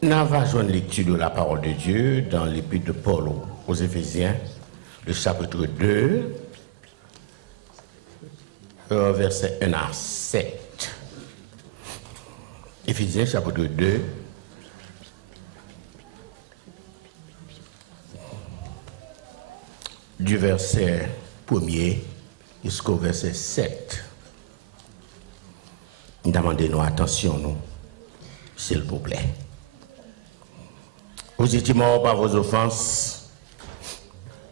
Nous avons une lecture de la parole de Dieu dans l'épître de Paul aux Éphésiens, le chapitre 2, versets 1 à 7. Éphésiens, chapitre 2, du verset 1er jusqu'au verset 7. Demandez-nous attention, nous, s'il vous plaît. Vous étiez morts par vos offenses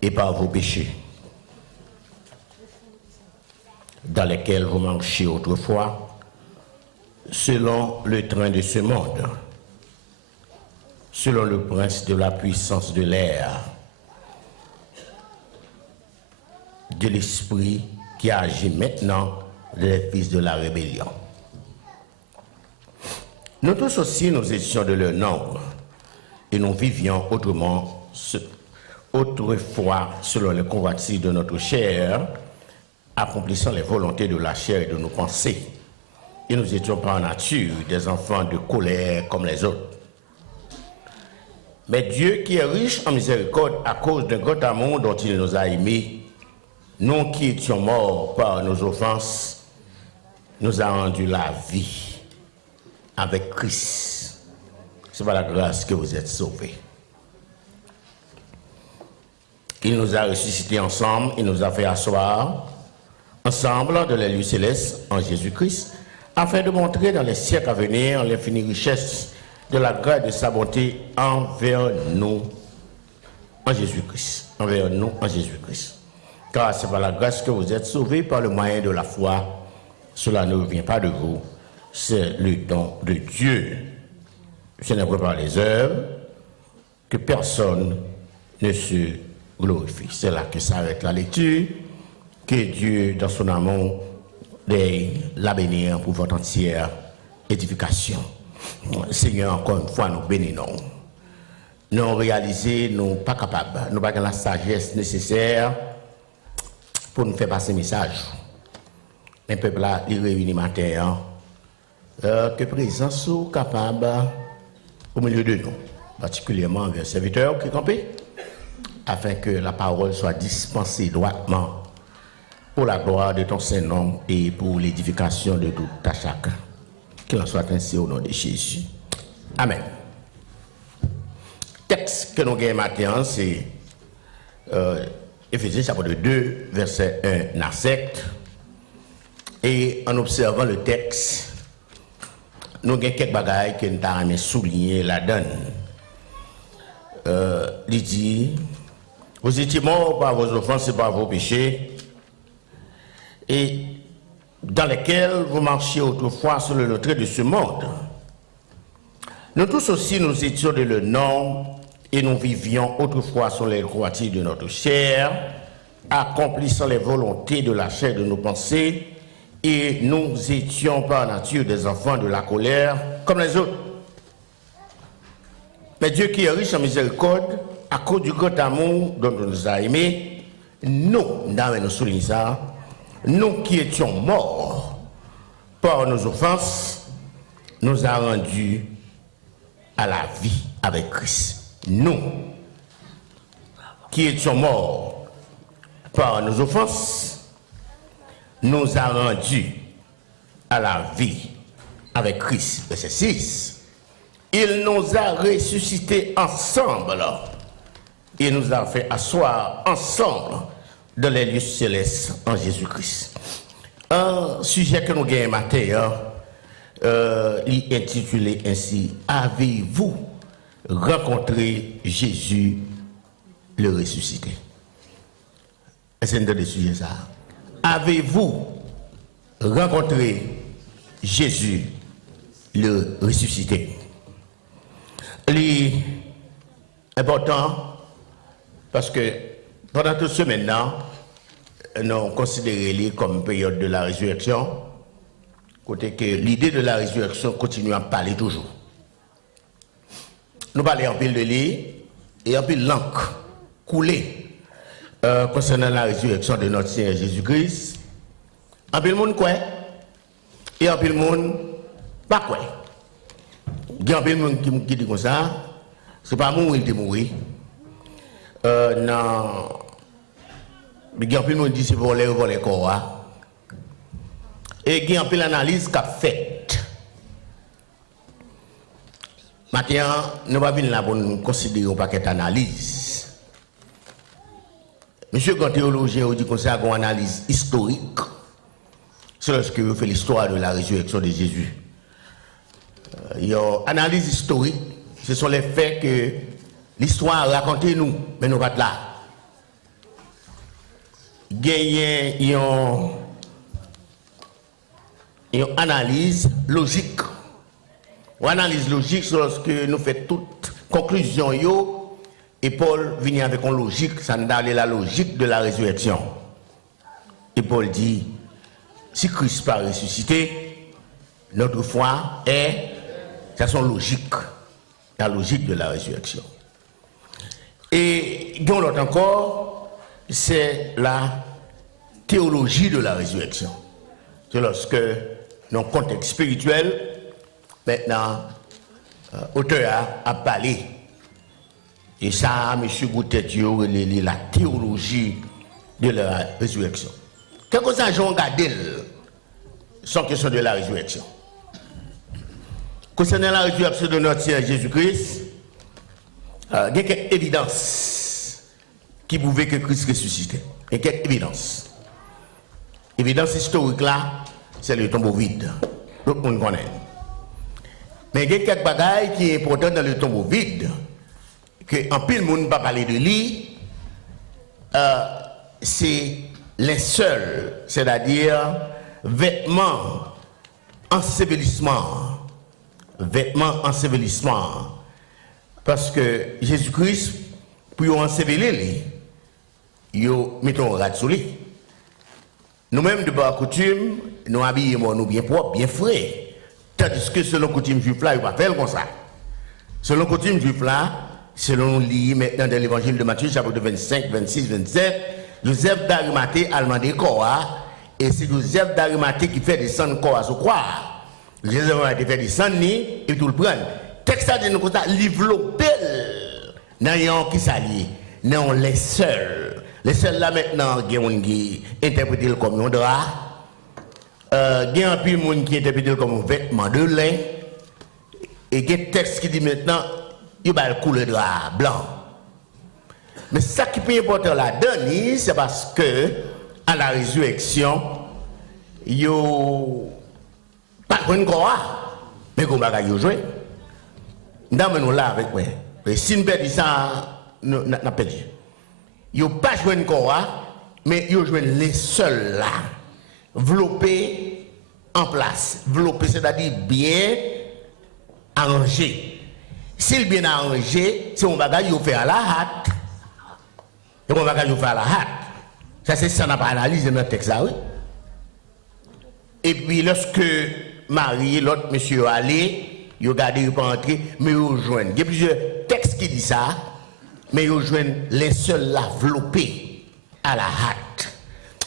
et par vos péchés, dans lesquels vous marchiez autrefois, selon le train de ce monde, selon le prince de la puissance de l'air, de l'esprit qui agit maintenant les fils de la rébellion. Nous tous aussi, nous étions de leur nombre, et nous vivions autrefois selon les convoitises de notre chair, accomplissant les volontés de la chair et de nos pensées. Et nous étions par nature des enfants de colère comme les autres. Mais Dieu, qui est riche en miséricorde à cause d'un grand amour dont il nous a aimés, nous qui étions morts par nos offenses, nous a rendu la vie avec Christ. C'est par la grâce que vous êtes sauvés. Il nous a ressuscités ensemble, il nous a fait asseoir ensemble de les lieux célestes en Jésus-Christ, afin de montrer dans les siècles à venir l'infinie richesse de la grâce de sa bonté envers nous en Jésus-Christ. Envers nous en Jésus-Christ. Car c'est par la grâce que vous êtes sauvés par le moyen de la foi. Cela ne vient pas de vous, c'est le don de Dieu. Ce n'est pas par les œuvres que personne ne se glorifie. C'est là que s'arrête la lecture. Que Dieu, dans son amour, la bénir pour votre entière édification. Seigneur, encore une fois, nous bénissons. Nous réalisons, nous pas capables, nous n'avons pas la sagesse nécessaire pour nous faire passer le message. Un peuple là, il réunit matin, que présence soit capable au milieu de nous, particulièrement envers les serviteurs qui campent, afin que la parole soit dispensée droitement pour la gloire de ton Saint-Nom et pour l'édification de tout à chacun. Qu'il en soit ainsi au nom de Jésus. Amen. Texte que nous avons matin, c'est Éphésiens chapitre 2, verset 1 à 7. Et en observant le texte, nous avons quelques bagailles que nous avons souligné la donne. Il dit, vous étiez morts par vos offenses et par vos péchés, et dans lesquels vous marchiez autrefois sur le trait de ce monde. Nous tous aussi, nous étions de le nom, et nous vivions autrefois sur les convoitises de notre chair, accomplissant les volontés de la chair de nos pensées, et nous étions par nature des enfants de la colère, comme les autres. Mais Dieu qui est riche en miséricorde, à cause du grand amour dont il nous a aimés, nous soulignons ça, nous qui étions morts par nos offenses, nous a rendus à la vie avec Christ. Nous qui étions morts par nos offenses, nous a rendus à la vie avec Christ. Verset 6. Il nous a ressuscités ensemble. Il nous a fait asseoir ensemble dans les lieux célestes en Jésus-Christ. Un sujet que nous gagnons matin, il est intitulé ainsi, avez-vous rencontré Jésus le ressuscité? C'est un des sujets ça. Avez-vous rencontré Jésus le ressuscité? C'est important parce que pendant toute semaine, nous avons considéré comme période de la résurrection, côté que l'idée de la résurrection continue à parler toujours. Nous parlons en pile de lit et en pile l'encre coulée concernant la résurrection de notre Seigneur Jésus-Christ. En pile monde quoi et en pile monde pas quoi. Il y a un peu de monde qui dit comme ça, c'est pas mourir, il est mort. Non. Il y a un peu de monde qui dit c'est voler corps. Et il y a un peu d'analyse qu'a faite. Maintenant, nous va venir là pour nous considérer un paquet d'analyse. Monsieur, quand théologien dit qu'on a une analyse historique, c'est lorsque vous faites l'histoire de la résurrection de Jésus. Il y a une analyse historique, ce sont les faits que l'histoire raconte nous, mais nous ne sommes pas là. Il y a une analyse logique. Une analyse logique, c'est lorsque nous faisons toute conclusion, et Paul vient avec une logique, ça nous donne la logique de la résurrection. Et Paul dit, si Christ pas ressuscité, notre foi est, ça son logique, la logique de la résurrection. Et l'autre encore, c'est la théologie de la résurrection. C'est lorsque, dans le contexte spirituel, maintenant, l'auteur a parlé. Et ça, M. Goutetio, la théologie de la résurrection. Quelques agents regardent sans question de la résurrection. Concernant la résurrection de notre Seigneur Jésus-Christ, il y a quelques évidences qui prouvent que Christ ressuscitait. Il y a quelques évidences. L'évidence historique là, c'est le tombeau vide. Tout le monde connaît. Mais il y a quelques bagailles qui sont importantes dans le tombeau vide, que en pile monde ne va pas parler de lui, c'est les seuls, c'est-à-dire vêtements, ensevelissement. Vêtements, ensevelissement. Parce que Jésus-Christ, pour ensevelir lui, nous mettons un rat sur lui. Nous-mêmes, de par coutume, nous habillons nous bien propres, bien frais. Tandis que selon coutume juif là, il ne va pas faire comme ça. Selon coutume juif là, selon lit maintenant dans l'évangile de Matthieu, chapitre 25, 26, 27, Joseph d'Arimathée a demandé quoi, et c'est Joseph d'Arimathée qui fait descendre quoi sur quoi. Joseph a fait descendre et tout le prendre. Texte a dit nous comme ça, livre dans qui s'allie, non les seuls. Les seuls là maintenant, il y a des gens qui interprètent comme un drap. Il y a un peu de gens qui interprètent comme un vêtement de lin. Et il y a un texte qui dit maintenant, il va le couleur de drap blanc. Mais ça qui est important là-dedans, c'est parce que à la résurrection, il n'y a pas de corps, mais qu'on va gagner au jouet. Nous là avec moi. Si nous perdons ça, nous avons perdu. Ils n'ont pas joué de corps, mais ils ont joué les seuls là. Vloppés en place. Vloppés, c'est-à-dire bien arrangé. S'il bien arrangé, c'est un bagage qu'il fait à la hâte. C'est un bagage qu'il fait à la hâte. Ça, c'est ça qu'on n'a pas analysé dans le texte là, oui. Et puis, lorsque Marie, l'autre monsieur, allé, il a gardé, il pas entrer, mais il rejoint. Il y a plusieurs textes qui disent ça, mais il rejoint les seuls là, vloppés à la hâte.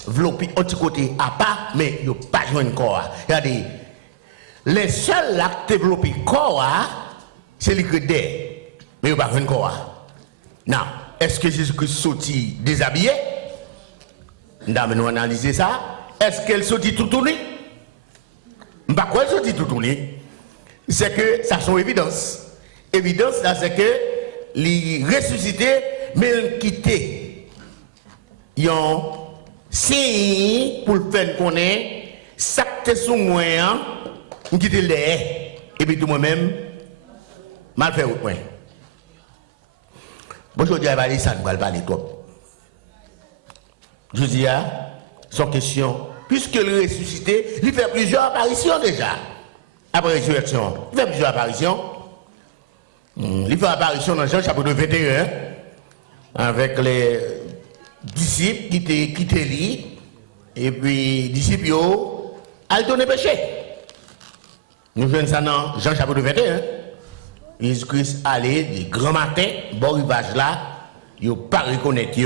Vloppés, un petit côté à part, mais il n'y a pas joint corps. Regardez, les seuls là qui développent corps, c'est les crédits, mais il n'y a pas joint corps. Non, est-ce que Jésus-Christ sorti déshabillé? Nous allons analyser ça. Est-ce qu'elle sortit tout tourné? Je ne sais pas quoi elle sortit tout tourné. C'est que ça sont évidence. Évidence, c'est que les ressuscités, mais ils quitté. Ils ont signé pour le faire connaître, ça que sous moi, ils quitté les. Et puis tout moi-même, mal fait au point. Bonjour, je vais parler ça, je vais parler trop. Je dis, sans question, puisque le ressuscité, il fait plusieurs apparitions déjà. Après la résurrection, il fait plusieurs apparitions. Il fait apparition dans Jean chapitre 21 avec les disciples qui étaient liés. Et puis, les disciples, ils donné péché. Nous venons ça dans Jean chapitre 21. Jésus-Christ allait du grand matin, bon rivage là, il n'a pas reconnaître, il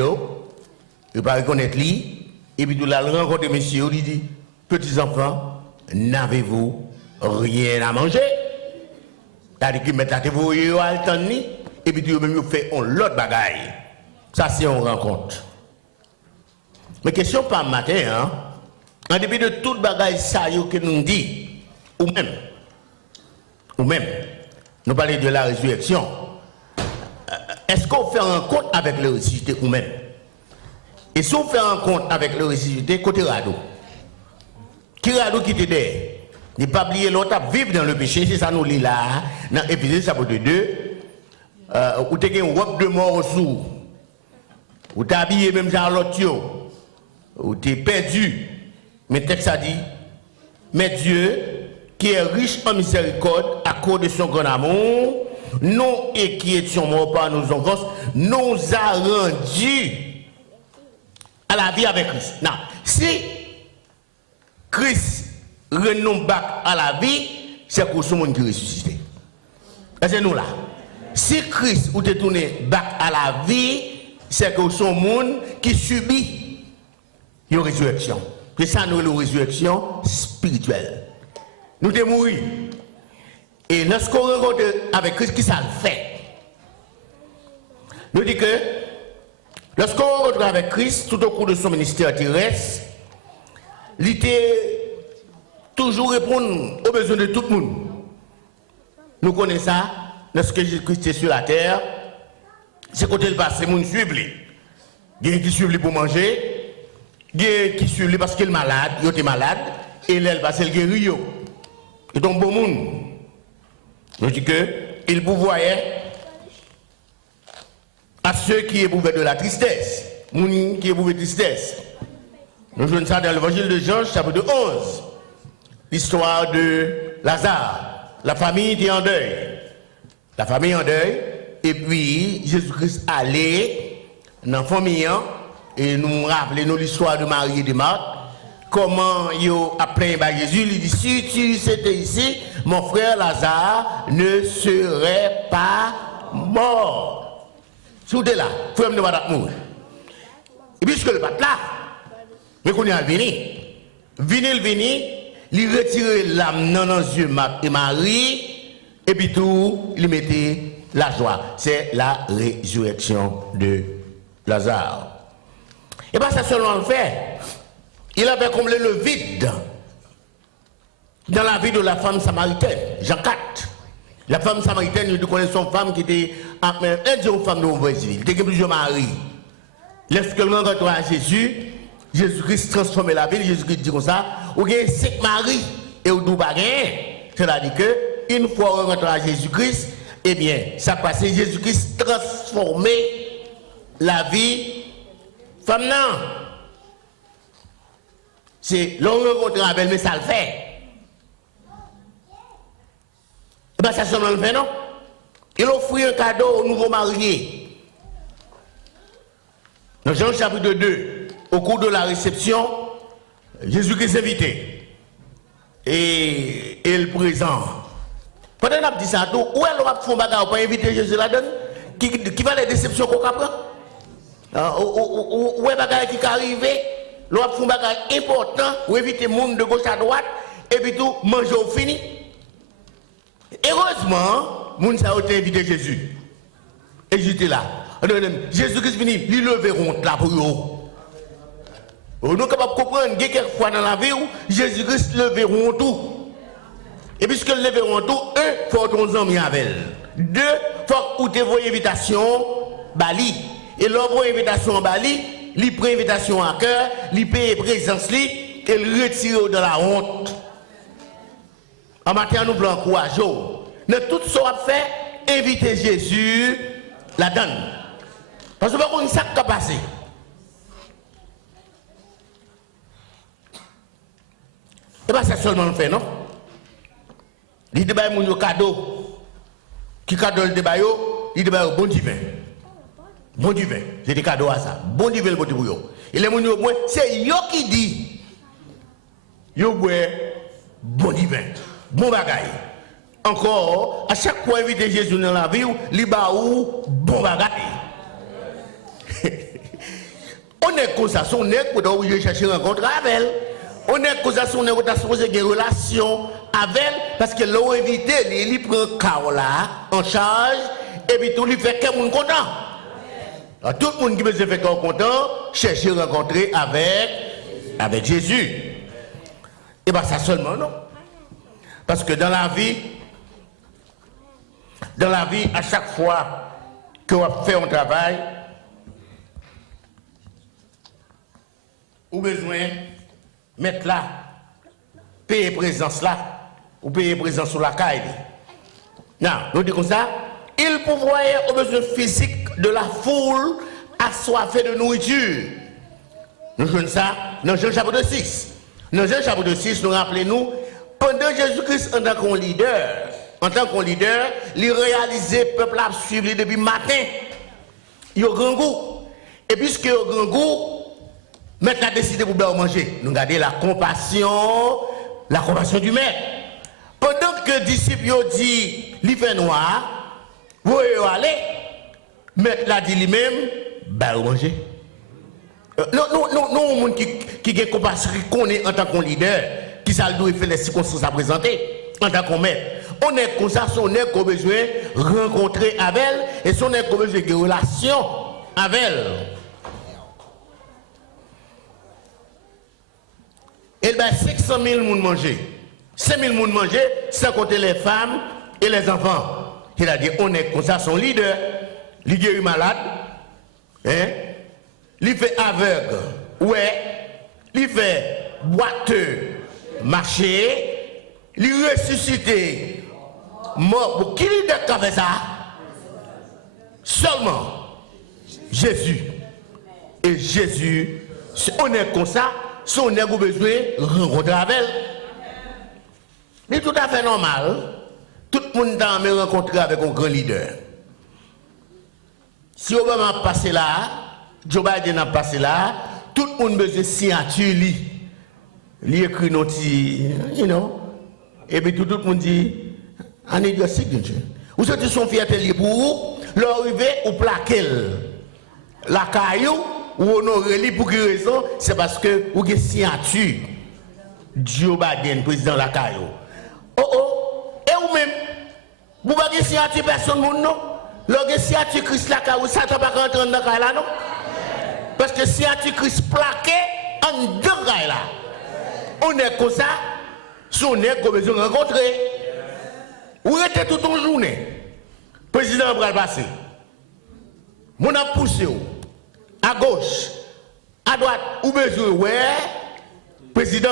n'a pas reconnaître lui. Et puis, tout la rencontre monsieur, il dit, petits enfants, n'avez-vous rien à manger? C'est-à-dire qu'ils mettent la théorie à l'altani, et puis ils même fait l'autre bagaille. Ça, c'est une rencontre. Mais question pas matin, hein? En dépit de toute bagaille ça que nous dit, ou même, nous parlons de la résurrection. Est-ce qu'on fait rencontre avec le ressuscité ou même? Et si on fait rencontre avec le ressuscité, côté rado, qui rado qui te dit? Ne pas oublier l'autre à vivre dans le péché, c'est ça nous lit là, dans l'épisode chapitre 2, où tu as une robe de mort au sous, où tu as habillé même dans l'autre, où tu es perdu. Mais le texte a dit, mais Dieu, qui est riche en miséricorde, à cause de son grand amour, nous et qui étions morts par nos enfances, nous a rendus à la vie avec Christ. Non, si Christ renomme back à la vie, c'est pour ce monde qui est ressuscité. C'est nous là. Si Christ ou te tourné back à la vie, c'est que son monde qui subit une résurrection. C'est ça nous une résurrection spirituelle. Nous sommes morts. Et lorsqu'on rencontre avec Christ, qui ça le fait? Nous dit que lorsqu'on rencontre avec Christ, tout au cours de son ministère terrestre, il était toujours répondre aux besoins de tout le monde. Nous connaissons ça, lorsque Jésus-Christ est sur la terre, c'est quand il passe, les gens suivent lui. Il y a qui suivent lui pour manger, il y a qui suivent lui parce qu'il est malade, il est malade, et là, il passe, il guérit. Il est un bon monde. Nous disons qu'il pouvoyait à ceux qui éprouvaient de la tristesse, gens qui éprouvaient de tristesse. Nous jouons ça dans l'évangile de Jean, chapitre 11. L'histoire de Lazare. La famille était en deuil. La famille en deuil. Et puis, Jésus-Christ allait dans la famille et nous rappelons l'histoire de Marie et de Marthe. Comment après Jésus, il dit, si tu étais ici, mon frère Lazare ne serait pas mort. Si vous êtes là, il faut me mourir. Et puisque le bat là, mais qu'on est à venir, il retirait l'âme dans les yeux Marthe et Marie, et puis tout, il mettait la joie. C'est la résurrection de Lazare. Et bien, ça seulement le fait. Il avait comblé le vide dans la vie de la femme samaritaine, Jean 4. La femme samaritaine, nous connaissons une femme qui était une femme de mauvaise vie. Il était plusieurs maris. Lorsqu'elle rencontre à Jésus, Jésus-Christ transforme la vie. Jésus-Christ dit comme ça, ou bien 5 maris et ou 12 bagages. C'est-à-dire que une fois rencontré à Jésus-Christ, eh bien, ça passait Jésus-Christ transformer la vie femme non. C'est l'on rencontre avec mais ça le fait. Eh bien, ça semble le fait, non? Il offrit un cadeau au nouveau marié. Dans Jean chapitre 2, au cours de la réception, Jésus-Christ est invité. Et il présent. Pendant qu'on a dit ça, où est-ce qu'on fait un bagage pour inviter Jésus là-dedans? Qui va les déceptions qu'on apprend? Où est-ce bagage qui est arrivé? L'on fait un bagage important pour éviter le monde de gauche à droite et puis tout, manger au fini. Heureusement, le monde a invité Jésus. Et j'étais là. Jésus-Christ venu, il leveront là pour eux. Nous sommes capables de comprendre que quelquefois dans la vie, Jésus-Christ leveront tout. Et puisque le leveront tout, un, il faut ton ami avec. Deux, il faut que tu aies une invitation Bali. Et l'envoi invitation Bali, il prend invitation à cœur, il paye présence, et il retire de la honte. En matin, nous voulons encourager. Dans tout ce qu'on a fait, inviter Jésus la donne. Parce que on sait ce qui a passé. Et bien, c'est seulement le fait, non? Il débat mon cadeau. Qui cadeau le débat, il débat bon divin. Bon divin, c'est des cadeaux à ça. Bon divin, le bon divin. Et les gens, c'est yo qui dit. Yo, bon divin. Bon bagaille. Encore, à chaque fois inviter Jésus dans la vie, il va où bon bagaille. On est comme ça, on est pour chercher une rencontre avec elle. On est comme ça, on est supposé des relations avec elle, parce que l'on invité, il prend Kaola en charge, et puis tout lui fait que monde content. Alors, tout le monde qui veut se faire content, chercher à rencontrer avec Jésus. Et bien ça seulement, non. Parce que dans la vie, à chaque fois que on fait un travail, ou besoin mettre là, payer présence là, ou payer présence sur la caille. Non, nous disons comme ça, il pourvoyait aux besoins physiques de la foule assoiffée de nourriture. Nous jouons ça dans Jean chapitre 6. Dans Jean chapitre 6, nous rappelons-nous, pendant Jésus-Christ en tant qu'on leader, il réalisait le peuple a suivi depuis le matin. Il a grand goût. Et puisqu'il a grand goût, maître a décidé pour bien manger. Nous regardons la compassion du maître. Pendant que les disciples ont dit, il fait noir, vous allez, maître l'a dit lui-même, ben vous manger. Non, qui a compassion, qui connaît en tant qu'on leader, qui ça doit faire les circonstances à présenter, en tant qu'on maître. On est comme ça, on est qu'on besoin de rencontrer avec elle, et on est qu'on besoin de relations avec elle. Et bien 500 000 personnes manger. 5 000 personnes manger, sans compter les femmes et les enfants. C'est-à-dire, on est comme ça, son leader, il guérit malade, hein? Il fait aveugle, ouais, il fait boiteux, marcher, il ressuscite, mort. Pour qui leader qui a fait ça? Seulement Jésus. Et Jésus, on est comme ça. Si on a besoin de rencontrer avec elle, c'est tout à fait normal. Tout le monde a rencontré avec un grand leader. Si Obama a passé là, Joe Biden a passé là, tout le monde a besoin de signature. Il écrit nos petits, et puis tout le monde dit, I need your signature. Vous êtes son fierté pour vous, l'arrivée ou plaquer la caillou. Ou honorer pour quelle raison? C'est parce que vous avez signature Joe Biden, président de la CAIO. Et vous même, vous n'avez signature personne, non? Vous avez signature Christ la CAIO, ça ne va pas rentrer dans la CAIO là, non? Parce que signature Christ plaqué en deux CAIO là. On est comme ça, si on est comme besoin de rencontrer. Vous êtes toute une journée. Le président va passer. Mon a poussé. À gauche, à droite, ou besoin, ouais, président.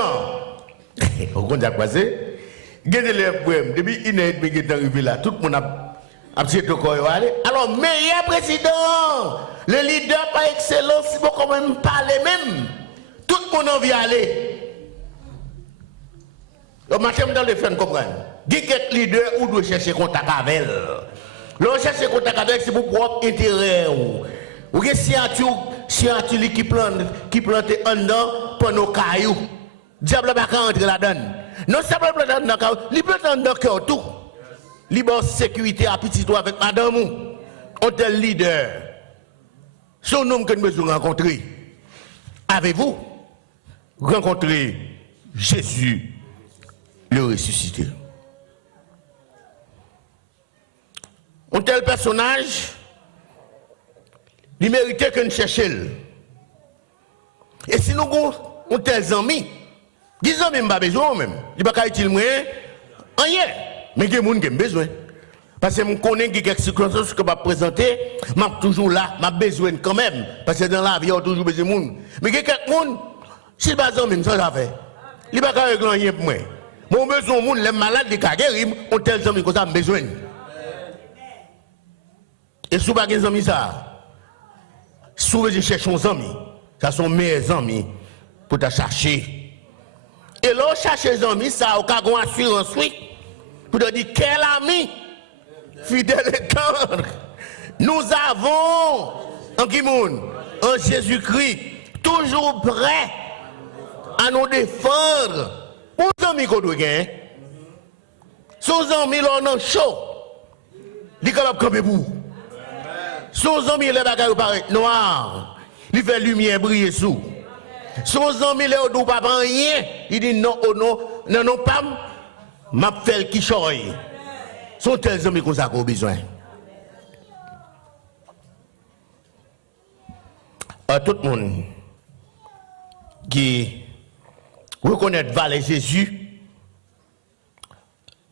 Au compte à passer, gardez les problèmes. Depuis une heure et demie qui est arrivé là, tout le monde a pris le corps. Alors, meilleur président, le leader par excellence, il faut quand même parler même. Tout le monde a envie d'aller. Le matin, dans les fins, comprendre. Quelques leader ou doit chercher contact avec elle. L'on cherche contact avec c'est pour propre intérêt. Ou que signature qui plante en dedans pour nos cailloux. Diable va rentrer là-dedans. Non seulement plante dans cailloux, il plante en dedans cœur tout. Libre sécurité à petit toit avec madame ou un tel leader. Son nom que nous devons rencontrer. Avez-vous rencontré Jésus le ressuscité? Un tel personnage, il méritait que nous cherchions. Et si nous avons un tel ami, disons même pas besoin même. Il n'y a pas qu'à utiliser rien. Mais il y a des gens qui ont besoin. Parce que je connais quelques circonstances que je vais présenter, je suis toujours là, je suis besoin quand même. Parce que dans la vie, il y a toujours besoin de gens. Mais il y a quelques gens, si je ne suis pas même, ça va faire. Il n'y a pas qu'à rien pour moi. Mon besoin de gens, les malades, les cas guéris, ont tel ami que ça a besoin. Et si vous n'avez pas des amis, si vous cherchez des amis, ça sont mes amis pour te chercher. Et là, chercher des amis, ça a une assurance ensuite pour te dire quel ami fidèle et tendre nous avons en Kimoun, en Jésus-Christ, toujours prêt à nous défendre. Pour les amis qu'on doit gagner, son ami, là, on est chaud, il est capable de camper pour vous. Son ami, les bagages paraissent noirs. Il fait lumière briller sous. Son ami là ou pas rien, il dit non oh non non pas m'a fait qui choy. Sont tels amis qu'on a besoin. Tout le monde qui reconnaît valeur Jésus,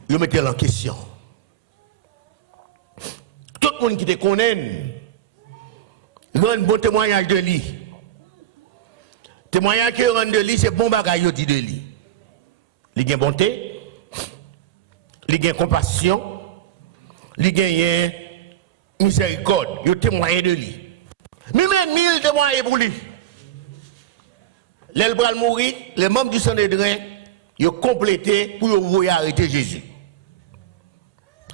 il mettait en question. Tout le monde qui te connaît, il rend un bon témoignage de lui. Témoignage qui rend de lui, c'est bon bagage de lui. Il a bonté, il a compassion, il a miséricorde, il témoigne de lui. Mais même 1000 témoignages pour lui. Les bras mourir, les membres du Sanhédrin, ils ont complété pour vous arrêter Jésus.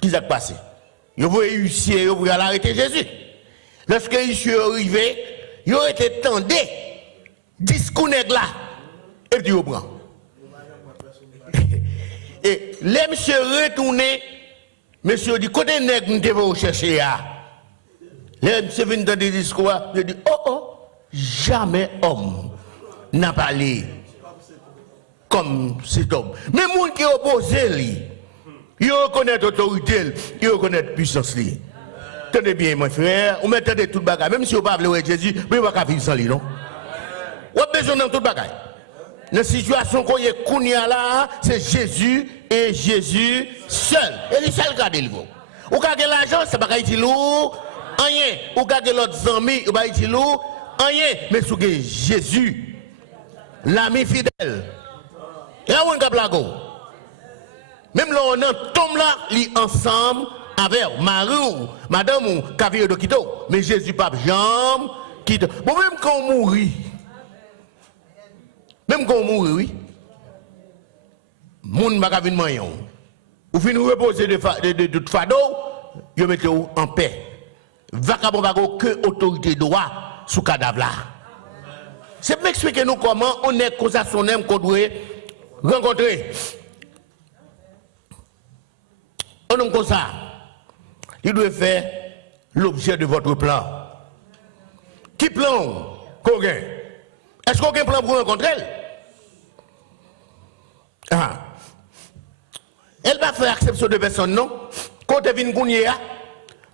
Qu'est-ce qui s'est passé? Ils ont réussi à arrêter Jésus. Lorsque ils sont arrivés, ils ont été tendus, discours là, et puis ils ont pris. Et les messieurs retournés, monsieur dit, côté nègre, nous devons chercher à. Les messieurs viennent dans des discours, ils disent, jamais homme n'a parlé comme cet homme. Mais les gens qui opposent lui, ils reconnaissent l'autorité, ils reconnaissent la puissance. Tenez bien, mon frère, vous mettez tout le bagage. Même si vous ne parlez pas de Jésus, vous ne pouvez pas vivre sans lui, non? Vous avez besoin de tout le bagage. La situation qu'on y a là, c'est Jésus et Jésus seul. Et lui seul garde le vous. Vous avez l'argent, c'est pas qu'il lourd. Rien. Vous avez l'autre ami, vous avez dit lourd. Rien. Mais si vous avez Jésus, l'ami fidèle. Et là, on a blago. Même là, on tombe là, li ensemble avec Marie ou Madame ou Cavire de Quito. Mais Jésus, pas jambe, quitte. Bon, même quand on mourit. Même quand on mourit, oui. Moun baka vin mayon. Ou fin reposer de fado, yo mette ou en paix. Vagabond baka aucune autorité droit sous cadavre là. C'est pour expliquer nous comment on est comme ça son aime qu'on doit rencontrer. On est comme ça. Il doit faire l'objet de votre plan. Qui plan qu'on gagne? Est-ce qu'on a un plan pour rencontrer elle? Ah. Elle va faire acception de personne, non? Quand elle vient gagner,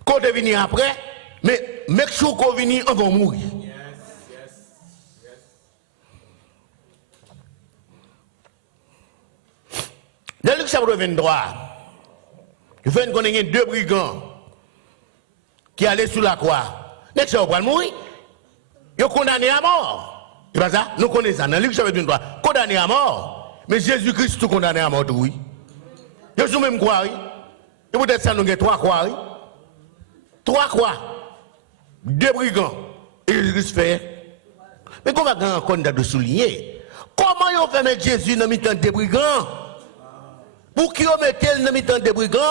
quand elle vient après, mais make sure qu'on vient, on va mourir. Dans le chapitre 23, il fait qu'on ait deux brigands qui allaient sous la croix. N'est-ce pas pour mourir? Ils sont condamnés à mort. C'est pas ça? Nous connaissons ça. Dans le chapitre 23, condamnés à mort. Mais Jésus-Christ tout condamné à mort, oui. Ils sont même croix, oui. Et peut-être ça nous avons trois croix, oui. Trois croix. Deux brigands. Et Jésus-Christ fait. Mais comment on va encore de souligner? Comment ils ont fait mettre Jésus dans le milieu des brigands? Pour qui on mette dans le milieu des brigands?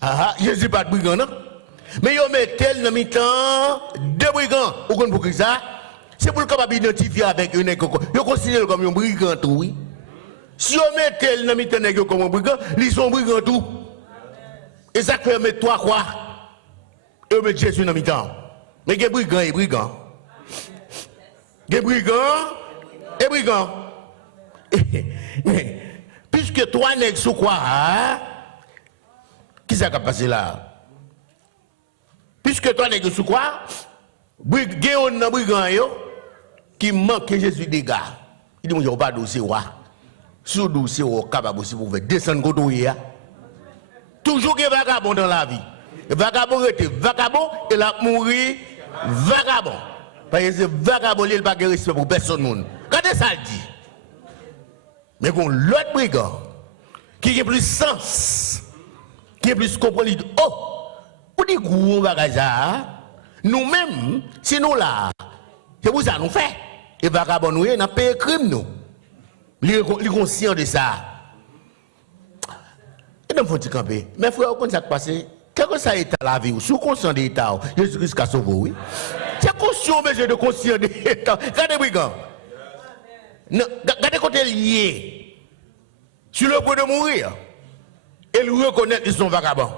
Ah, Jésus pas de brigand, non? Mais ils mettent dans le milieu des brigands. Vous comprenez pour ça? C'est pour le capable d'identifier avec une école. Ils considèrent comme un brigand, oui. Si on met tel dans le comme un brigand, ils sont brigands tout. Et ça fait mettre trois croix. Et on met Jésus dans le milieu. Mais il y a brigand et brigand. Il y a brigand et brigand. Puisque trois nègres sous quoi, qui s'est passé là? Puisque trois nègres sous quoi? Brigand dans brigand yo. Qui manque Jésus des gars. Il dit, moi, je ne pas dossier. Si vous dossier, vous êtes capable aussi pour descendre côté. Toujours qu'il y a vagabond dans la vie. Le vagabond était vagabond et la mourir vagabond. Parce que c'est vagabond, il n'a pas de respect pour personne. Regardez ça, il dit. Mais quand l'autre brigand, qui a plus sens, qui a plus compris, il dit, oh, vous dites, gros bagage, nous-mêmes, si nous là, c'est pour ça nous fait. Et vagabond nous, n'a pas crime nous. Il est conscient de ça. Et donc faut-il camper. Mais frère, comment ça passe? Qu'est-ce que ça est à la vie? Sous conscient de l'État, Jésus-Christ a sauvé, oui. C'est conscient, mais de conscient de l'État. Regardez, brigand. Regardez quand il est lié. Sur le point de mourir. Et il reconnaît qu'ils sont vagabonds.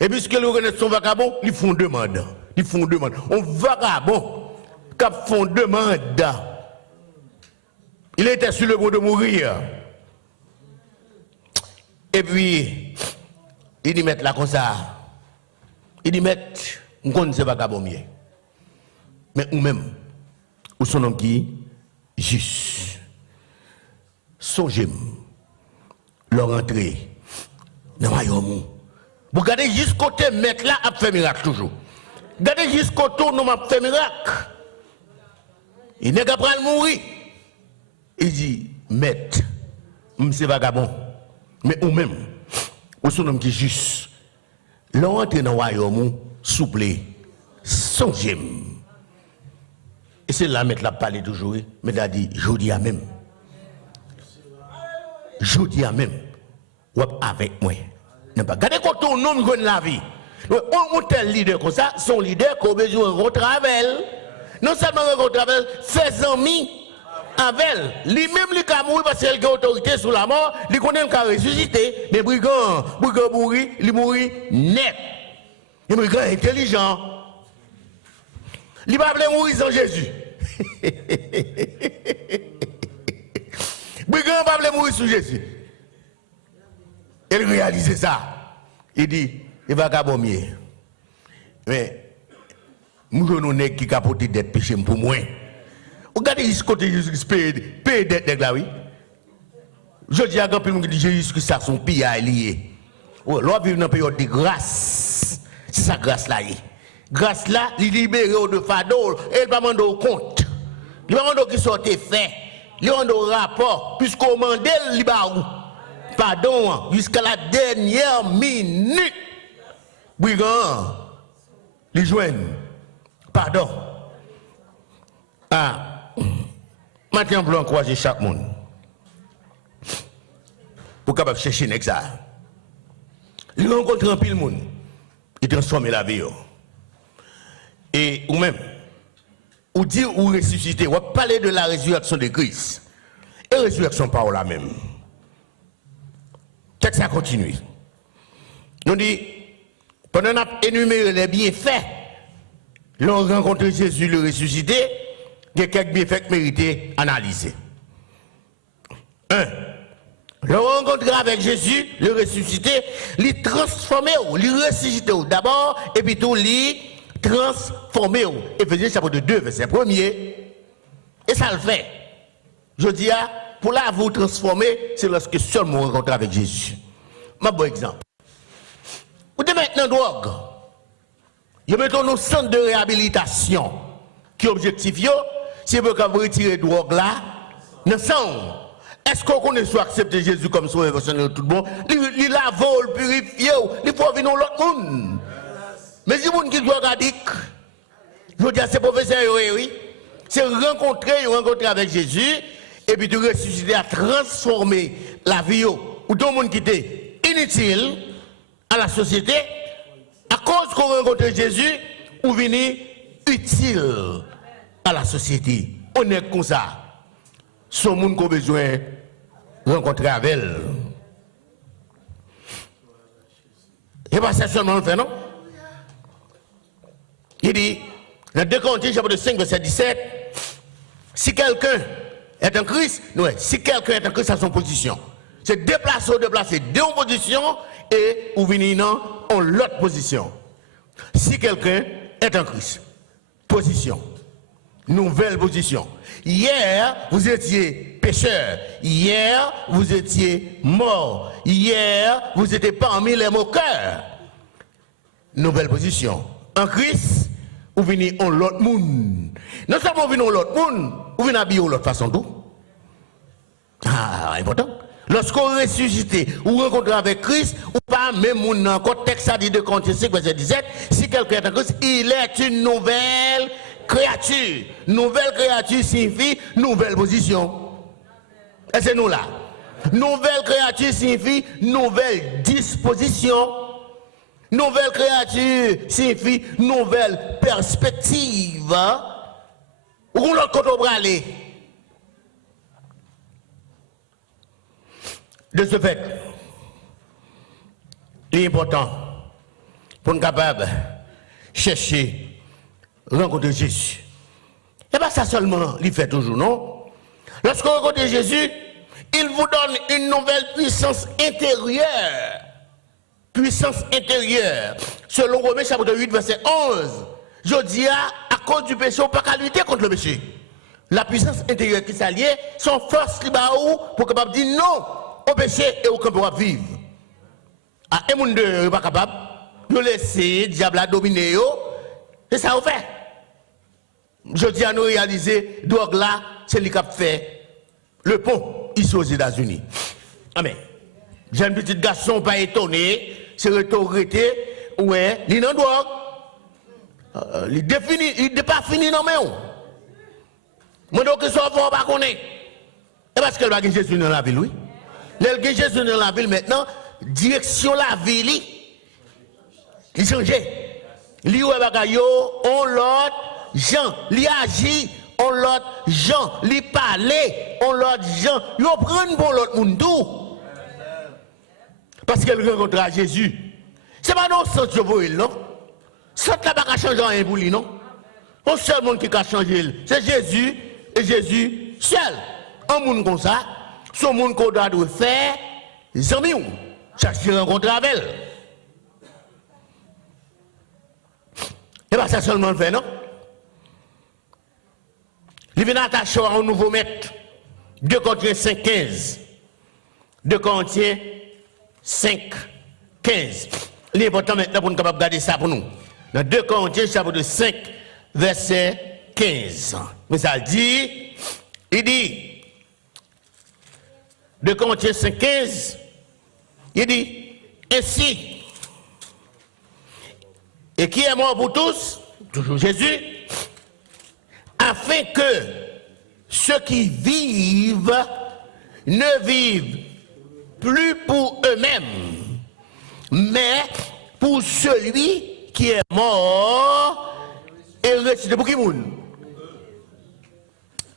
Et puisqu'ils reconnaissent qu'ils sont vagabonds, ils font demande. Ils font demande. On vagabond. qui font demande. Il était sur le point de mourir. Et puis, il dit mettre là comme ça. Il dit mettre, on ne sait pas qu'à mieux. Mais ou même, ou son nom qui juste. Songez-moi, leur entrée dans le royaume. Vous regardez jusqu'au côté mettre là, a fait miracle toujours. Regardez jusqu'au tour, nous a fait miracle. Il n'est pas prêt à mourir. Il dit, maître, c'est vagabond. Mais ou même, ou son homme qui est juste, l'entrée dans le royaume, souple, songez-moi. Et c'est là, maître l'a parlé toujours, mais il a dit, je dis à même. Je dis à même, ou avec moi. Regardez quand ton homme gagne la vie. On tel leader comme ça, son leader qui a besoin de travail. Non seulement de travail, fait amis avec lui-même, il a mouru parce qu'il a autorité sur la mort, il connaît qu'il a ressuscité, mais brigand bourri, il mourit net. Il brigand intelligent. Il va pas mourir sans Jésus. Brigand va pas mourir sans Jésus. Il réalise ça. Il dit, il va gabommier. Mais, nous sommes des gens qui capotent d'être péché pour moi. Regardez ce côté Jésus-Christ paye d'être là, oui. Je dis à grand monde qui dit Jésus-Christ, ça son pire lié. L'on vit dans une période de grâce. C'est ça grâce là. Grâce là, il libère de fardeau, et il va demander au compte. Il va demander qui soit fait. Il va demander au rapport, puisqu'au mandel, il va où? Pardon, jusqu'à la dernière minute. Brigand, les joignent. Pardon. Ah, maintenant, on peut encourager chaque monde. Pour capable chercher un ça. Il rencontre un pile monde. Il transforme la vie. Et ou même, ou dire ou ressusciter, ou parler de la résurrection de Christ. Et la résurrection pas la même. Texte ça continue. On dit, pendant qu'on a énuméré les bienfaits, l'on rencontre Jésus le ressuscité, il y a quelques bienfaits mérités analysés. 1. Le rencontre avec Jésus, le ressuscité, il transforme, il ressuscite d'abord, et puis tout, il transforme. Éphésiens chapitre 2, verset 1er. Et ça le fait. Je dis, pour là vous transformer, c'est lorsque seulement vous rencontrez avec Jésus. Un bon exemple. Vous devez maintenant drogue. Vous mettez nos centres de réhabilitation. Qui objectif, c'est pour que vous retirez drogue là, dans le sang. Est-ce qu'on connaît soit accepter Jésus comme son évolution tout bon? Il la vole, purifie, il faut venir l'autre monde. Mais si vous qui drogue addict, je veux dire, c'est professeur, oui. C'est rencontrer avec Jésus, et puis de ressusciter à transformer la vie ou tout le monde qui était inutile à la société, à cause qu'on rencontre Jésus, ou venir utile à la société. On est comme ça. Ce monde qui a besoin de rencontrer avec elle. Et pas ça seulement le fait, non? Il dit, dans 2 Corinthiens, chapitre 5, verset 17, si quelqu'un est en Christ, si quelqu'un est en Christ à son position, c'est déplacer deux positions et ou venir en l'autre position. Si quelqu'un est en Christ, position, nouvelle position. Hier, vous étiez pécheur. Hier, vous étiez mort. Hier, vous étiez parmi les moqueurs. Nouvelle position. En Christ, vous venez en l'autre monde. Non seulement vous venez en l'autre monde, vous venez habiller de l'autre façon d'où? Ah, important. Lorsqu'on ressuscite ou rencontre avec Christ, ou pas, même mon contexte a dit de Corinthiens 5, verset 17, si quelqu'un est en Christ, il est une nouvelle créature. Nouvelle créature signifie nouvelle position. Et c'est nous là. Nouvelle créature signifie nouvelle disposition. Nouvelle créature signifie nouvelle perspective. Où l'autre côté on va aller? De ce fait, il est important pour nous capables de chercher, rencontrer Jésus. Et pas ça seulement, il fait toujours, non? Lorsque vous rencontrez Jésus, il vous donne une nouvelle puissance intérieure. Puissance intérieure. Selon Romains chapitre 8, verset 11. Je dis à cause du péché, on ne peut pas lutter contre le péché. La puissance intérieure qui s'allie, son force libre pour capable dire non au péché et au camp pour vivre. À un monde n'est pas capable, de laisser le diable à dominer. C'est ça qu'on fait. Je dis à nous réaliser, drogue là, c'est lui qui a fait le pont ici aux États-Unis. Amen. J'ai un petit garçon pas étonné, c'est retourné, ouais, il n'en doit. Il n'est pas fini non mais on. Moi donc ça va pas connaître. Et parce qu'elle va gagner Jésus dans la ville, oui. Elle gagne Jésus dans la ville maintenant, direction la ville, il change. Li ouais bagayo, on l'autre Jean, li agit, on l'autre Jean, li parle, on l'autre Jean, yo prend pour l'autre monde tout. Parce qu'elle rencontre Jésus. C'est pas non sens de vous, non? Ça n'a pas changer rien pour lui, non? Le seul monde qui a changé, c'est Jésus et Jésus seul. Un monde comme ça, ce monde qu'on doit faire, les amis, chaque fois rencontre avec elle. Et bien, ça seulement le fait, non? Il vient attacher à un nouveau maître. 2 Corinthiens 5, 15. 2 Corinthiens 5, 15. Il est important maintenant pour nous capables de garder ça pour nous. Dans 2 Corinthiens chapitre 5, verset 15. Mais ça dit, il dit, 2 Corinthiens 5, 15, il dit, ainsi, et qui est mort pour tous, toujours Jésus, afin que ceux qui vivent ne vivent plus pour eux-mêmes, mais pour celui qui est mort et ressuscité. Pour qui moun?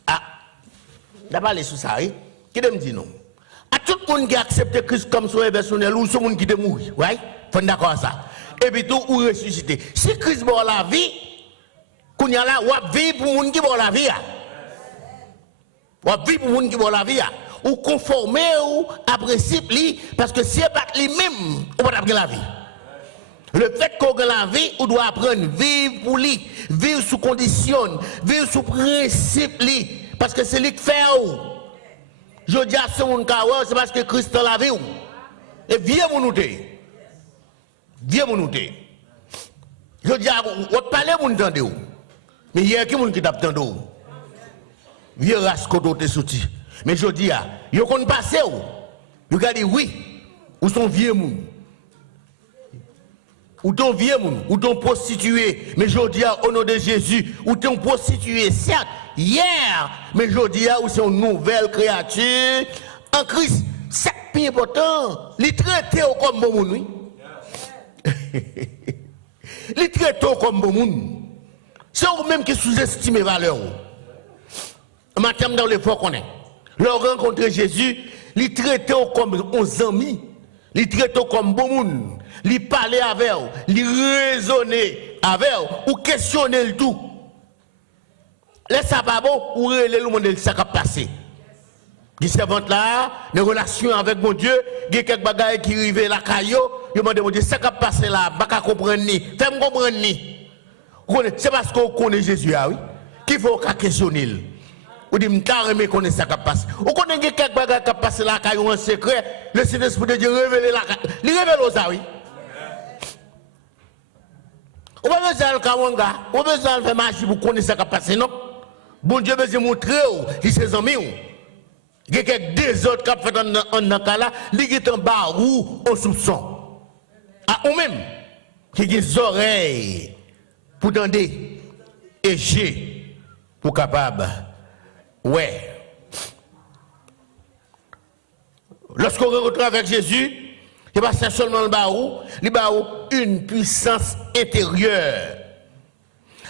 Ah, d'abord les sous ça, qui me dit non? À tout le monde qui accepte Christ comme son personnel ou ce monde qui est mort, ouais? Faut d'accord à ça. Et puis tout ou ressuscité. Si Christ mort la vie, qu'on y a là, ou vivre pour monde qui mort la vie. Ou vivre pour monde qui mort la vie. Ou conformer ou à principe parce que si c'est pas lui-même, on va pas la vie. Le fait qu'on a la vie, on doit apprendre à vivre pour lui, vivre sous condition, vivre sous principe lui, parce que c'est lui qui fait. Je dis à ce monde c'est parce que Christ dans la vie. Et viens mon nouté. Viens mon nouté. Je dis à vous, on parle mon entendez où. Mais il y a qui moun qui t'a entendu. Viens rascoto te sorti. Mais je dis à, yo kon passe où. Yo gadi oui, ou son vieux moun. Ou ton vieux moun, ou ton prostitué, mais je dis au nom de Jésus, ou ton prostitué, certes, hier, mais je dis ou c'est une nouvelle créature en Christ. C'est plus important, les traiter comme bon moun, oui. Les traiter comme bon moun. C'est vous-même qui sous-estimez valeur. Maintenant, dans l'effort qu'on est, leur rencontrer Jésus, les traiter comme un ami, les traiter comme bon moun. Li parler avec vous, li raisonner avec vous, ou questionner le tout. Laisse ça pas bon, ou relève le monde ça qui a passé. Qui servante là, des relations avec mon Dieu, il y a quelques bagages qui arrivent la caillou, il demande mon Dieu, ça qui a passé là, pas comprendre ni, fais-moi comprendre ni. C'est parce qu'on connaît Jésus, oui, qu'il faut questionner. Ou dit, m'ta aimé connaître ça qui a passé. Ou connaît quelques bagages qui a passé là, caillou en secret, le Saint-Esprit de Dieu révèle la caillou. Il révèle aux oui. On va besoin de Kawanga, on va besoin de faire magie pour connaître ce qui a passé, non? Bon Dieu besoin de montrer, il ses amis. Il y a quelques autres qui ont fait un cas là, ils sont en bas ou en soupçon. À eux-mêmes, qui ont des oreilles pour entendre et j'ai pour capable. Ouais. Lorsqu'on rencontre avec Jésus, il n'y a pas seulement le baou, il y a une puissance intérieure.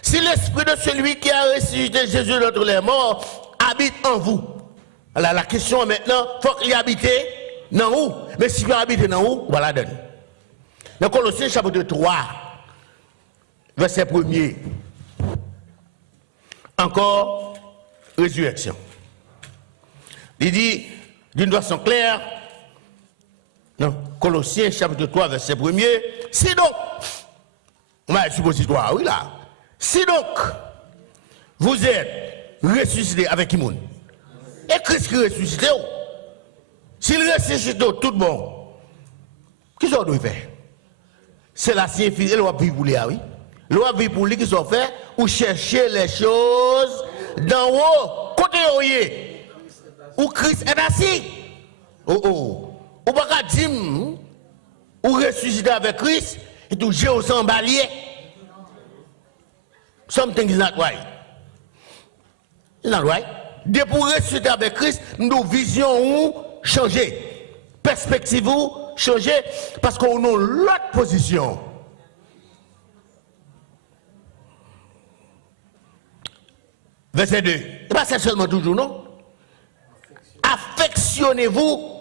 Si l'esprit de celui qui a ressuscité Jésus d'entre les morts habite en vous, alors la question maintenant, il faut qu'il habite dans où? Mais s'il habite dans où, voilà donne. Dans Colossiens chapitre 3, verset 1er. encore résurrection. Il dit d'une façon claire, non, Colossiens chapitre 3, verset 1er, si donc, on va suppositoire, oui là, si donc, vous êtes ressuscité avec qui moun? Et Christ qui ressuscité, s'il ressuscite tout bon, qu'est-ce qu'on doit faire? C'est la science, elle va vivre pour lui, oui. Elle va vivre pour lui, qui sont fait, ou chercher les choses d'en haut, côté haut, où Christ est assis. Oh oh. Ou pas dire, ou ressusciter avec Christ, et tout géo sans balier. Something is not right. It's not right. Dès pour ressusciter avec Christ, nos visions ont changé. Perspective ont changé parce qu'on a l'autre position. Verset 2. Et pas ça seulement toujours, non? Affectionnez-vous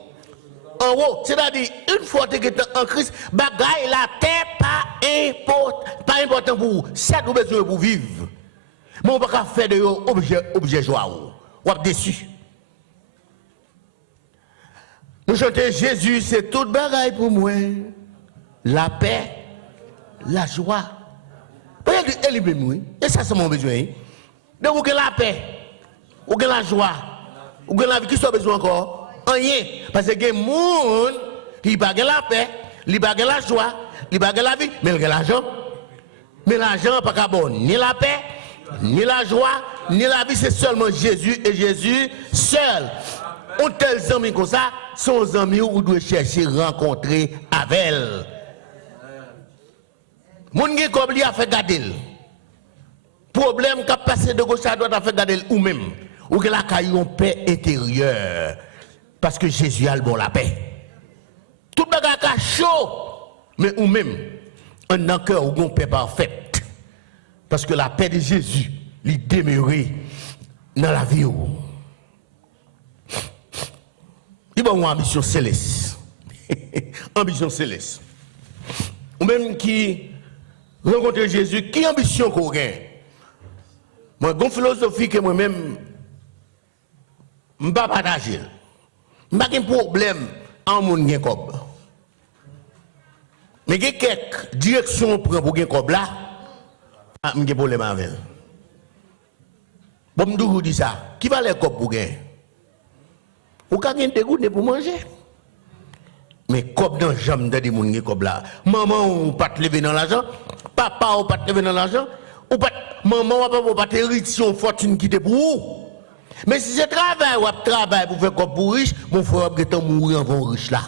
en haut. C'est-à-dire, une fois que tu es en Christ, bagaille la terre pas important pour vous. Ça nous besoin pour vivre. Mais on ne peut pas faire de objet joie ou déçu. Nous chantons Jésus, c'est toute bagaille pour moi. La paix, la joie. Elle est même, oui. Et ça, c'est mon besoin. Donc, vous avez la paix, vous avez la joie, vous avez la vie, qui sont besoin encore? Rien. Parce que il y a des gens qui n'ont pas la paix, ils n'ont pas la joie, ils n'ont pas la vie, mais ils ont l'argent. Mais l'argent n'est pas bon, ni la paix, ni la joie, ni la vie, c'est seulement Jésus et Jésus seul. On tel amis comme ça, sont amis où vous devez chercher, rencontrer avec elle. Mon qui comme lui a fait garder. Problème qui a passé de gauche à droite a fait garder ou même. Ou que la caillou en paix intérieure. Parce que Jésus a le bon la paix. Tout le monde a chaud. Mais ou même, un en cœur ou une paix parfaite. Parce que la paix de Jésus, il demeure dans la vie. Il y a une ambition céleste. Ambition céleste. Ou même qui rencontre Jésus, qui ambition qu'on gagne? Moi, une philosophie que moi-même, je ne vais pas partager. Je n'ai pas de problème en mon gain. Mais il y a quelques directions pour gagner comme là, je n'ai pas de problème avec. Bon, je vous dis ça. Qui va les copes pour gagner? Ou quand vous avez pour manger? Mais comme dans jambe de mon comme là, maman ou pas te lever dans l'argent, papa ou pas te lever dans l'argent, ou pas maman ou pas te hériter une fortune qui te pour vous. Mais si je travaille ou travaille pour faire comme pour riche, mon frère va mourir avant riche là.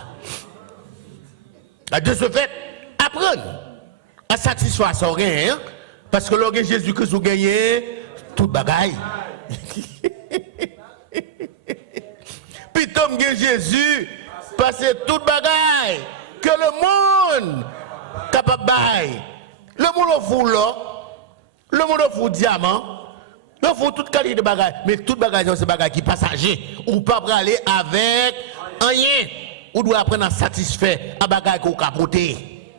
De ce fait, apprendre à satisfaire son gain, hein? Parce que lorsque Jésus-Christ vous gagnez toute bagaille. Puis Tom Jésus passer toute bagaille que le monde capable bail. Le monde fout l'or, le monde fout diamant, le fout toute qualité de bagaille, mais toute bagaille c'est bagaille qui passager ou pas aller avec rien. Ou doit apprendre à satisfaire à bagaille qu'on capoter.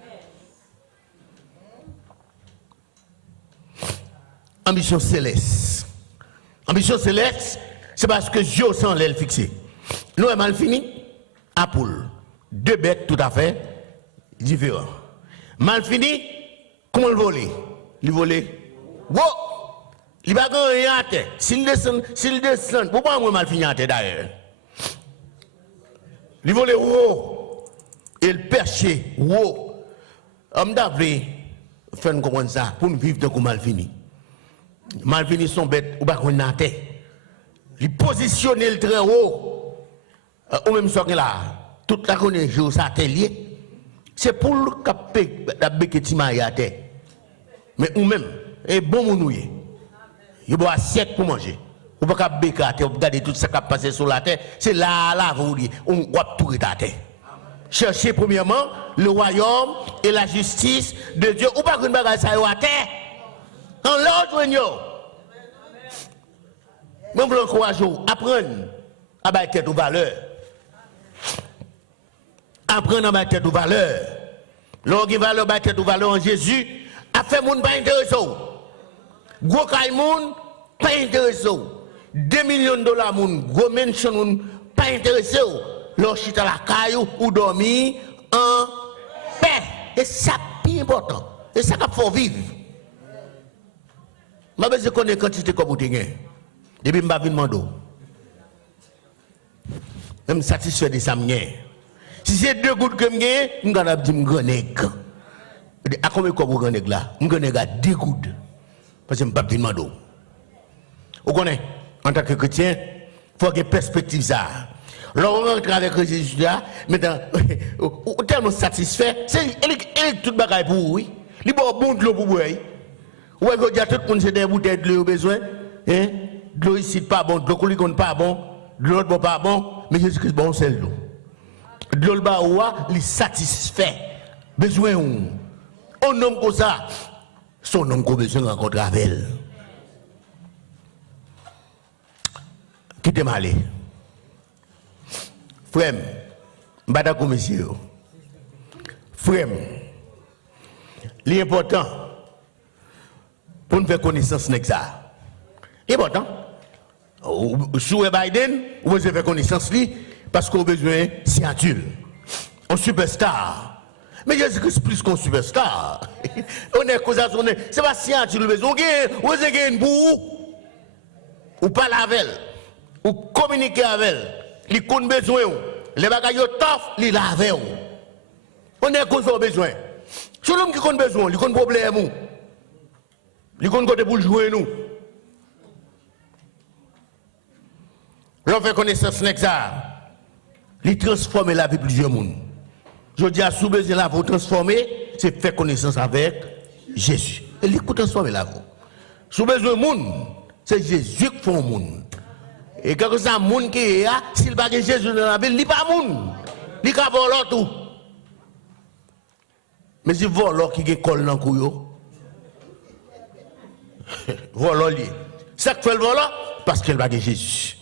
Ambition céleste. Ambition céleste, c'est parce que Dieu sans l'aile fixé. Nous avons mal fini. À poule. Deux bêtes tout à fait différents. Mal fini, comment le voler? Le voler. Wow! Il va gagner à terre. S'il descend, pourquoi moi mal fini à terre d'ailleurs? Il voler wow! Et le percher wow! Homme d'avril, faire comprendre ça pour nous vivre de comme mal fini. Mal fini sont bêtes ou pas qu'on a terre. Il positionne le très haut. Ou même ça là, toute la connaissance sur atelier, c'est pour le capter la béquetima à terre. Mais ou même, et bon mounouye, il y a assiette pour manger. Ou pas béquer à terre, regarder tout ça qui a passé sur la terre, c'est là, vous dites, on va tout à terre. Cherchez premièrement le royaume et la justice de Dieu. Ou pas qu'une bagaille ça à terre. En l'autre, nous voulons encourager, apprendre à battre tête aux valeurs. Apprendre à battre tête aux valeurs. Lorsqu'il va battre tête aux valeurs en Jésus, a fait mon pas intéressant. Gros caille moun, pas intéressé. 2 millions de dollars, gros mention, pas intéressé. Leur chita la caillou ou dormir en paix. Et ça, c'est important. Et ça qu'il faut vivre. Je vais connaître la quantité comme vous avez. Depuis que je vais demander. Je suis satisfait de ça. Si c'est 2 gouttes que je gagne, je vais dire que je gagne. À combien de vous gagnez là? Je gagne 2 gouttes. Parce que je ne vais pas demander. Vous connaissez, en tant que chrétien, il faut qu'il y ait une perspective. Lorsqu'on rentre avec Jésus, maintenant, tellement satisfait, c'est tout le bagage pour vous. Il y a bon de l'eau pour vous. Ou est-ce que tout le monde a des bouteilles de l'eau besoin? De l'eau ici pas bon, de l'eau pas bon, de l'autre pas bon, mais Jésus-Christ bon, c'est l'eau. De l'eau bas ou il satisfait. Besoin ou. Un homme comme ça, son homme qui a besoin de rencontrer avec elle. Qui t'est malé? Frère, je ne sais pas monsieur. Frère, l'important, pour nous faire connaissance de ça. Important. Sous Biden, vous avez fait connaissance de lui parce qu'on a besoin de signature. Un superstar. Mais Jésus-Christ plus qu'un superstar. On est cause à son. C'est pas signature, vous avez une boue. Ou pas avec elle. Ou communiquer avec elle. Il a besoin. Les bagages tough, il lave. On est cause au besoin. C'est l'homme qui a besoin, il a un problème. Il a un côté pour jouer nous. L'on fait connaissance de ça. Il transforme la vie de plusieurs personnes. Je dis à sous besoin là pour transformer, c'est faire connaissance avec Jésus. Et il transforme la vie. Sous besoin de monde, c'est Jésus qui fait le monde. Et quand ça monde qui est là, s'il pas Jésus dans la ville, il n'est pas monde. Il va voler tout. Mais si vole qui colle dans le couillon, vole lié. Ça fait le volant parce qu'il va Jésus.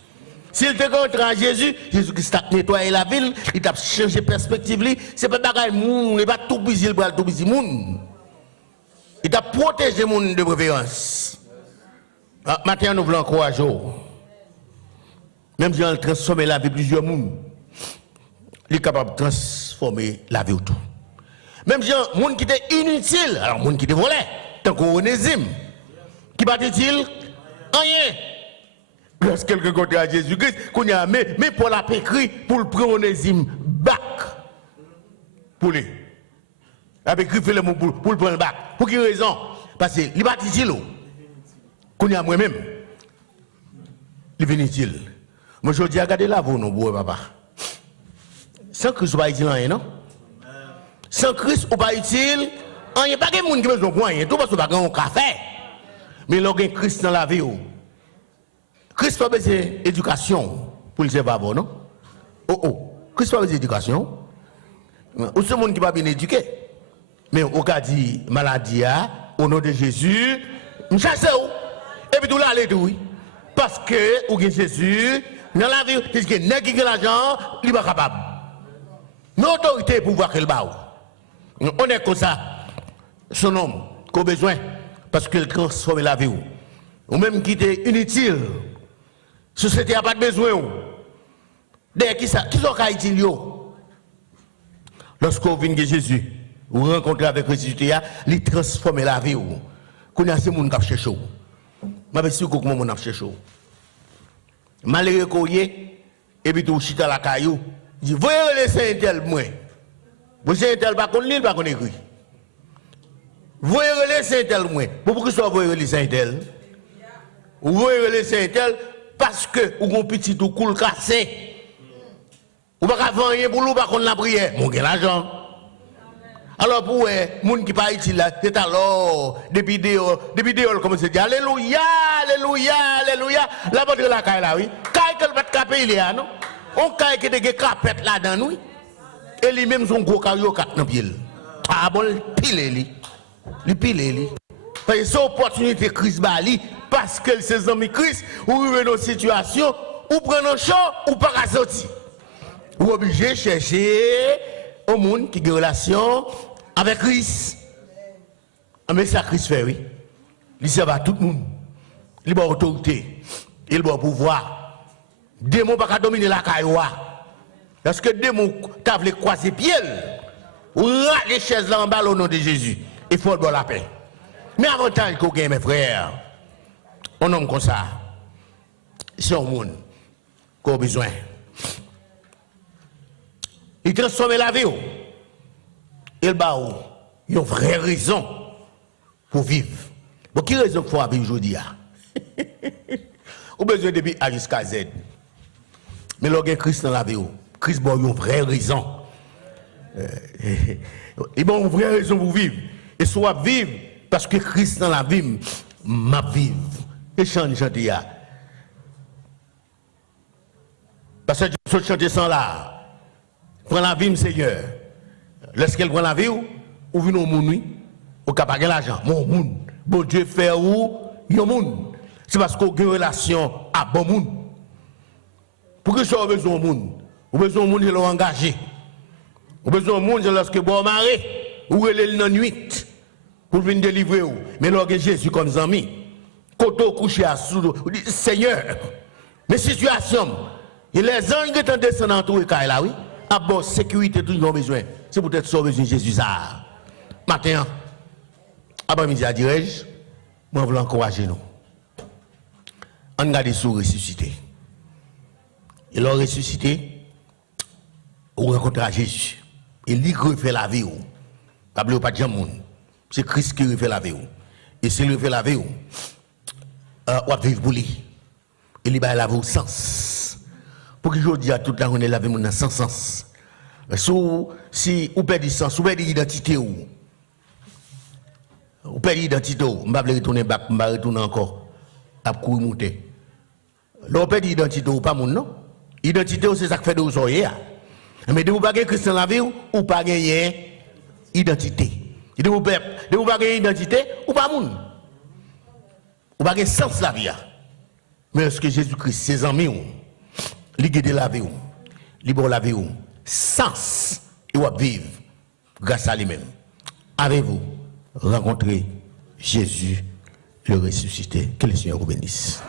S'il te rencontre à Jésus, Jésus-Christ a nettoyé la ville, il a changé de perspective. Ce n'est pas bagaille moun, il n'est pas tout busy, il n'est pas tout busy moun. Il a protégé le monde de préférence. Maintenant, nous voulons encourager. Même si on transforme la vie de plusieurs personnes, il est capable de transformer la vie de tout. Même si un monde qui était inutile, alors un monde qui était volé, tant qu'on Onésime, qui pas utile, rien. Lorsque quelqu'un côté à Jésus-Christ, qu'on a mais pour la écrit pour le prendre Onésime bac. Pour lui. La écrit fait le mot pour le prendre bac. Pour quelle raison? Parce qu'il n'est pas utile. Qu'on a moi-même. Il est inutile. Moi je dis regardez là vous non papa. Sans Christ pas utile rien non? Sans Christ ou pas utile, il n'y a pas de monde qui besoin de rien, tout parce que pas un café. Mais il y a Christ dans la vie. Christ pas besoin d'éducation pour le savoir non? Christ pas besoin d'éducation. Ou ce monde qui pas bien éduqué. Mais au cas dit maladie au nom de Jésus, nous chassons et puis tout là aller tout. Parce que ou Jésus dans la vie, c'est que n'est qui l'argent, il pas capable. L'autorité pour voir qu'il bat. On est comme ça. Son homme, qu'on a besoin, parce qu'il transforme la vie. Ou même qui était inutile. La société n'a pas de besoin. D'ailleurs, qui sont utiles? Lorsqu'on vient de Jésus, vous rencontrez avec Jésus, il transforme la vie. Qu'on a ces gens qui cherchent. Je vais dire comment on a cherché. Malgré qu'on y est, et puis tout chita la caillou, il dit, voyez les saints tel moi. Vous savez tel pas qu'on lit, pas qu'on écrit. Voyez les saints tel moi. Pourquoi vous voyez les saints tel? Vous voyez les saints tel parce que vous avez un petit tout cool cassé. Vous n'avez pas rien pour nous, pas qu'on la prière. Mon gars, l'argent. Alors pour les gens qui ne sont pas utiles, c'est alors des vidéos comme c'est dit, alléluia, alléluia, alléluia. La bonne de la caille là, oui. Caille que le bat capé, il est là, non? On caille qui a des capettes là-dedans, oui. Et lui-même, son gros caillou, quatre dans pied. Ah bon, il pile. Parce que c'est une opportunité Christ Bali, parce que ses amis Christ, ou vivent dans une situation, ou prennent un champ, ou pas à sortir. Ou obligé de chercher au monde qui a une relation avec Christ. Mais ça, Christ fait, oui. Il sert à tout le monde. il a autorité, il a pouvoir. Démon pas dominer la cailloua. Parce que démon t'a voulu croiser pied. Ou les chaises là en bas au nom de Jésus. Il faut la paix. Mais avantage qu'on gagne mes frères. On nomme comme ça. C'est un monde qu'on a besoin. Il transforme la vie. Il bat une vraie raison pour vivre. Bon, quelle raison qu'il faut vivre aujourd'hui? Ou besoin depuis A jusqu'à Z. Mais là, il y a Christ dans la vie. Christ a une vraie raison. Il a une vraie raison pour vivre. Et soit vivre parce que Christ dans la vie m'a vivre. Et chante. Parce que je chante sans là. Prends la vie, Seigneur. Lorsqu'elle prend la vie, ou vient au monde, ou capable de l'argent. Mon monde. Bon Dieu fait où? Yon monde. C'est parce qu'on a une relation à bon monde. Pour que ça ait besoin de monde. Ou besoin de monde qui l'ont engagé. Ou besoin de monde lorsque bon mari, ou elle est dans nuit. Pour venir délivrer. Mais lorsque Jésus comme ami, quand on couche à sous, Seigneur, mes situations, et les anges qui sont descendus en tout le cas là, oui. À bon sécurité, tout le monde a besoin. C'est peut-être ça besoin de Jésus. Ça. Matin, après-midi, dirais-je, moi, je veux encourager nous. On garde sous ressuscité. Il a ressuscité, on rencontre Jésus. Et lui refait la vie. Pas de monde. C'est Christ qui refait la vie. Et s'il refait la vie, on va vivre pour lui. Il va la vie au sens. Pour que je dise à tout le temps qu'on est la vie sans sens. Si vous perdez sens, vous perdez l'identité. Vous perdez l'identité. Je ne vais pas retourner, je ne vais pas retourner encore. Je vais courir monter. Là, vous perdez l'identité ou pas mon non? L'identité, c'est ça qui fait de vous oyer. Mais de vous pas gagner Christ dans la vie ou pas gagner identité. De vous pas gagner identité ou pas mon. Ou pas gagner sens la vie. Mais est-ce que Jésus-Christ, ses amis, il guide la vie, il bon la vie, sens, et va vivre grâce à lui-même. Avez-vous rencontré Jésus, le ressuscité? Que le Seigneur vous bénisse.